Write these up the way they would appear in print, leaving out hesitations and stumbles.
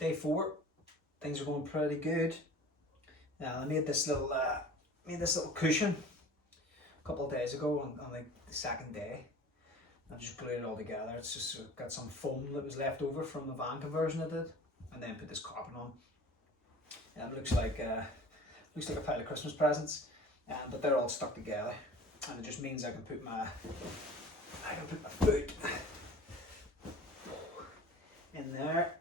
day 4, things are going pretty good. I made this little cushion a couple of days ago on like the second day. I just glued it all together. It's just got some foam that was left over from the van conversion I did, and then put this carpet on. It looks like a pile of Christmas presents, but they're all stuck together, and it just means I can put my foot in there,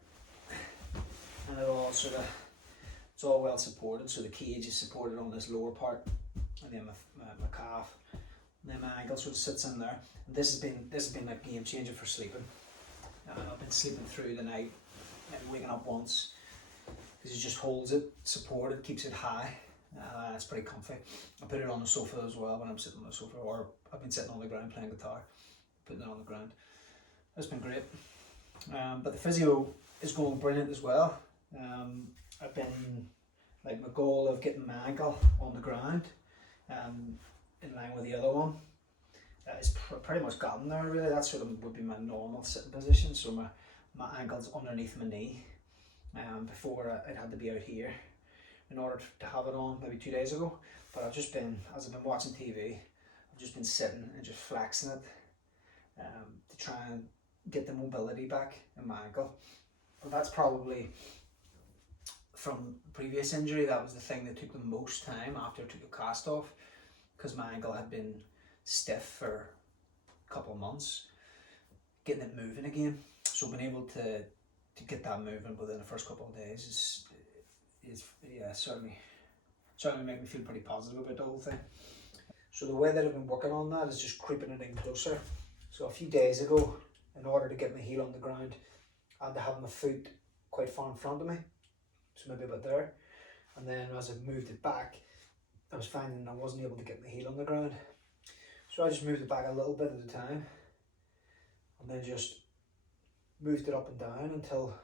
and it's all well supported. So the cage is supported on this lower part, and then my calf, and then my ankle sort of sits in there. And this has been like a game changer for sleeping. I've been sleeping through the night, maybe waking up once, because it just holds it supported, keeps it high. It's pretty comfy. I put it on the sofa as well when I'm sitting on the sofa, or I've been sitting on the ground playing guitar, putting it on the ground. It's been great. But the physio is going brilliant as well. I've been, like, my goal of getting my ankle on the ground, in line with the other one, is pretty much gotten there really. That sort of would be my normal sitting position. So my ankle's underneath my knee. Before it had to be out here in order to have it on maybe 2 days ago. But as I've been watching TV, I've just been sitting and just flexing it to try and get the mobility back in my ankle. But that's probably, from previous injury, that was the thing that took the most time after I took the cast off, because my ankle had been stiff for a couple of months, getting it moving again. So being able to get that moving within the first couple of days is certainly make me feel pretty positive about the whole thing. So the way that I've been working on that is just creeping it in closer. So a few days ago, in order to get my heel on the ground, I had to have my foot quite far in front of me, so maybe about there. And then as I moved it back, I was finding I wasn't able to get my heel on the ground. So I just moved it back a little bit at a time, and then just moved it up and down until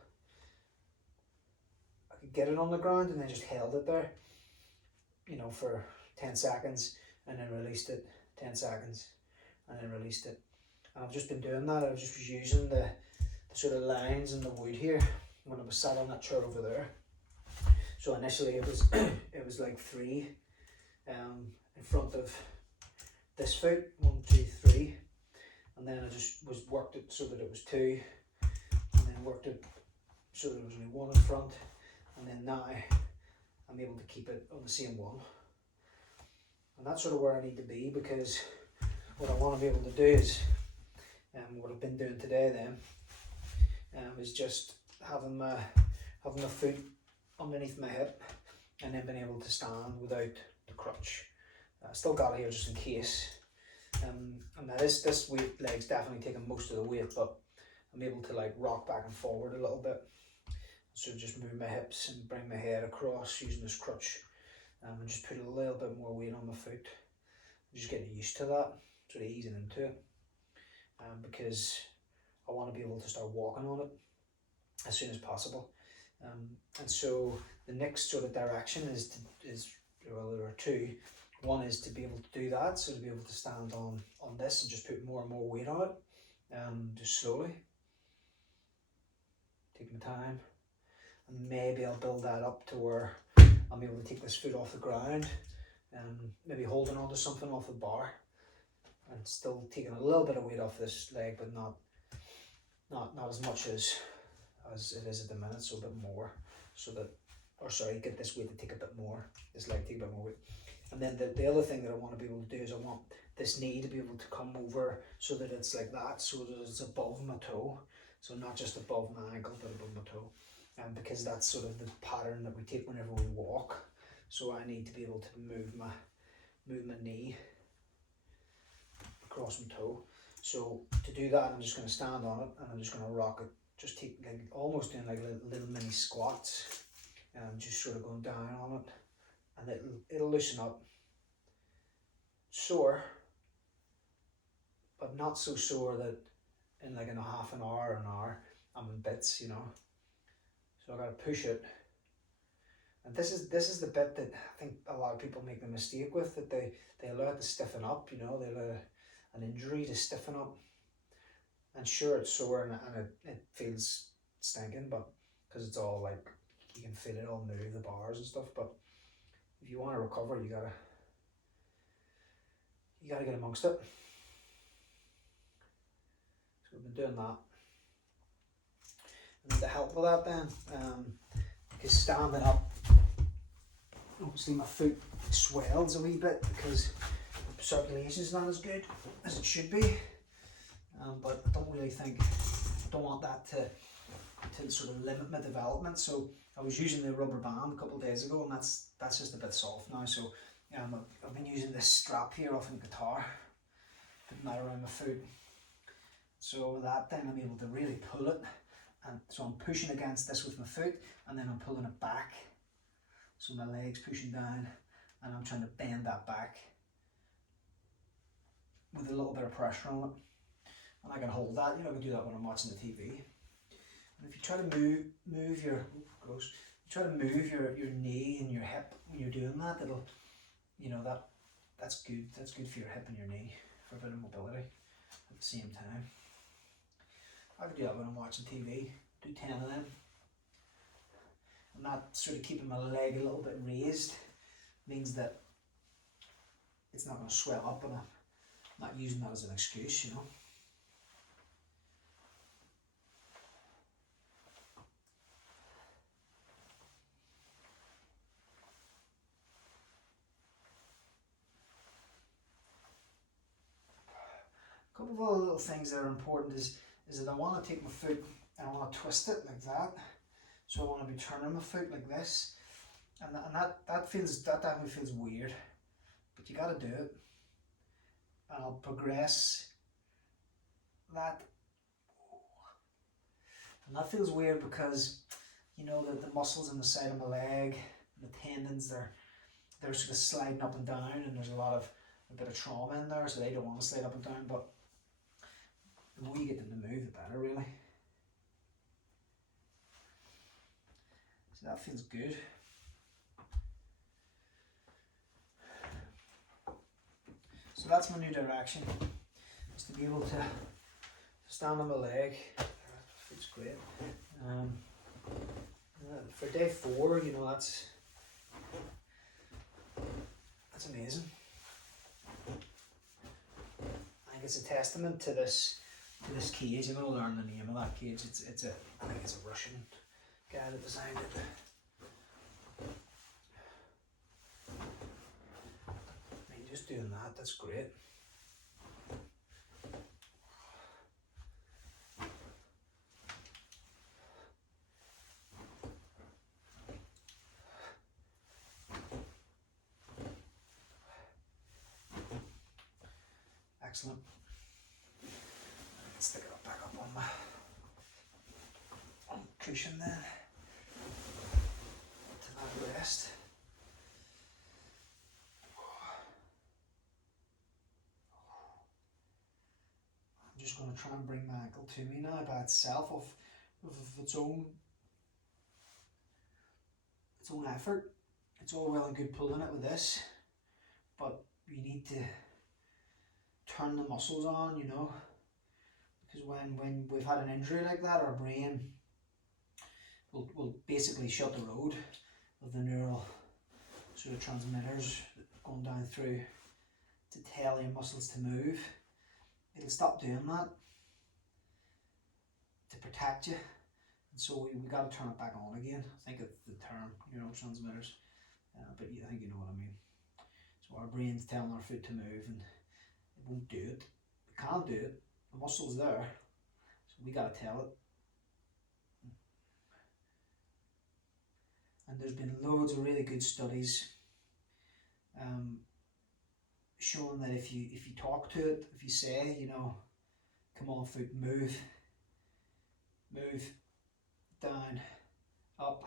I could get it on the ground, and then just held it there, for 10 seconds, and then released it, 10 seconds, and then released it. And I've just been doing that. I just was using the sort of lines in the wood here when I was sat on that chair over there. So initially it was like 3 in front of this foot, 1, 2, 3, and then I just worked it so that it was 2, and then worked it so that there was only 1 in front, and then now I'm able to keep it on the same one. And that's sort of where I need to be, because what I want to be able to do is, what I've been doing today then, is just having my foot underneath my hip, and then being able to stand without the crutch. I still got it here just in case. And now this weight leg's definitely taking most of the weight, but I'm able to like rock back and forward a little bit. So just move my hips and bring my head across using this crutch, and just put a little bit more weight on my foot. I'm just getting used to that, sort of easing into it, because I want to be able to start walking on it as soon as possible. And so the next sort of direction is well, there are 2. One is to be able to do that, so to be able to stand on this and just put more and more weight on it, just slowly. Take my time, and maybe I'll build that up to where I'm able to take this foot off the ground, maybe holding onto something off the bar, and still taking a little bit of weight off this leg, but not as much as it is at the minute, so a bit more, get this weight to take a bit more, this leg take a bit more weight. And then the other thing that I want to be able to do is I want this knee to be able to come over so that it's like that, so that it's above my toe, so not just above my ankle but above my toe, because that's sort of the pattern that we take whenever we walk. So I need to be able to move my knee across my toe. So to do that, I'm just going to stand on it, and I'm just going to rock it, just take like almost doing like little mini squats, and just sort of going down on it, and it'll loosen up. Sore, but not so sore that in a half an hour or an hour I'm in bits, So I got to push it. And this is the bit that I think a lot of people make the mistake with, that they allow it to stiffen up, they allow an injury to stiffen up. And sure, it's sore and it feels stinking, but because it's all like, you can feel it all move, the bars and stuff. But if you want to recover, you gotta get amongst it. So we've been doing that. And to help with that then, because standing up, obviously my foot swells a wee bit because the circulation's not as good as it should be. But I don't want that to sort of limit my development. So I was using the rubber band a couple of days ago, and that's just a bit soft now. So I've been using this strap here off the guitar, putting that around my foot. So with that, then I'm able to really pull it, and so I'm pushing against this with my foot, and then I'm pulling it back. So my leg's pushing down, and I'm trying to bend that back with a little bit of pressure on it. And I can hold that, I can do that when I'm watching the TV. And if you try to move your, your knee and your hip when you're doing that, it'll, that's good. That's good for your hip and your knee, for a bit of mobility at the same time. I can do that when I'm watching TV, do 10 of them. And that sort of keeping my leg a little bit raised means that it's not going to swell up, and I'm not using that as an excuse, A couple of other little things that are important is that I want to take my foot and I want to twist it like that. So I want to be turning my foot like this, and that definitely feels weird, but you got to do it. And I'll progress that, and that feels weird because the muscles in the side of my leg, the tendons, they're sort of sliding up and down, and there's a bit of trauma in there, so they don't want to slide up and down. But the more you get them to move, the better, really. So that feels good. So that's my new direction, is to be able to stand on my leg. It's great. For day 4, that's amazing. I think it's a testament to this cage. I'm going to learn the name of that cage. I think it's a Russian guy that designed it. Just doing that's great. Excellent. Let's stick it back up on the cushion then, to that rest. I'm just going to try and bring my ankle to me now by itself of its own effort. It's all well and good pulling it with this, but you need to turn the muscles on, because when we've had an injury like that, our brain will basically shut the road of the neural sort of transmitters going down through to tell your muscles to move. It'll stop doing that to protect you, and so we got to turn it back on again. I think it's the term neurotransmitters, but I think you know what I mean. So our brain's telling our foot to move, and it won't do it. It can't do it. The muscle's there, so we got to tell it. And there's been loads of really good studies showing that if you talk to it, if you say, come on foot, move, down, up,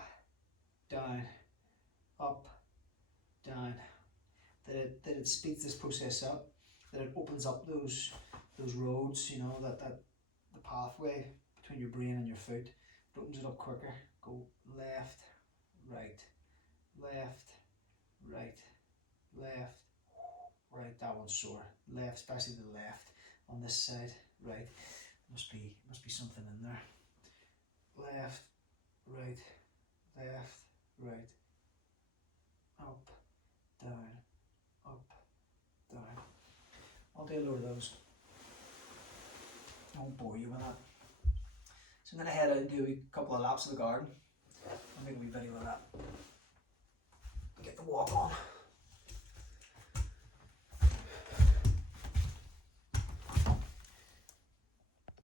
down, that it speeds this process up, that it opens up those roads, that the pathway between your brain and your foot. It opens it up quicker. Go left, right, left, right, left, right. That one's sore. Left, especially the left on this side. Right. Must be something in there. Left, right, left, right, up, down, up, down. I'll do a load of those. I won't bore you with that. So I'm going to head out and do a couple of laps of the garden. I'll make a wee video of that. Get the walk on.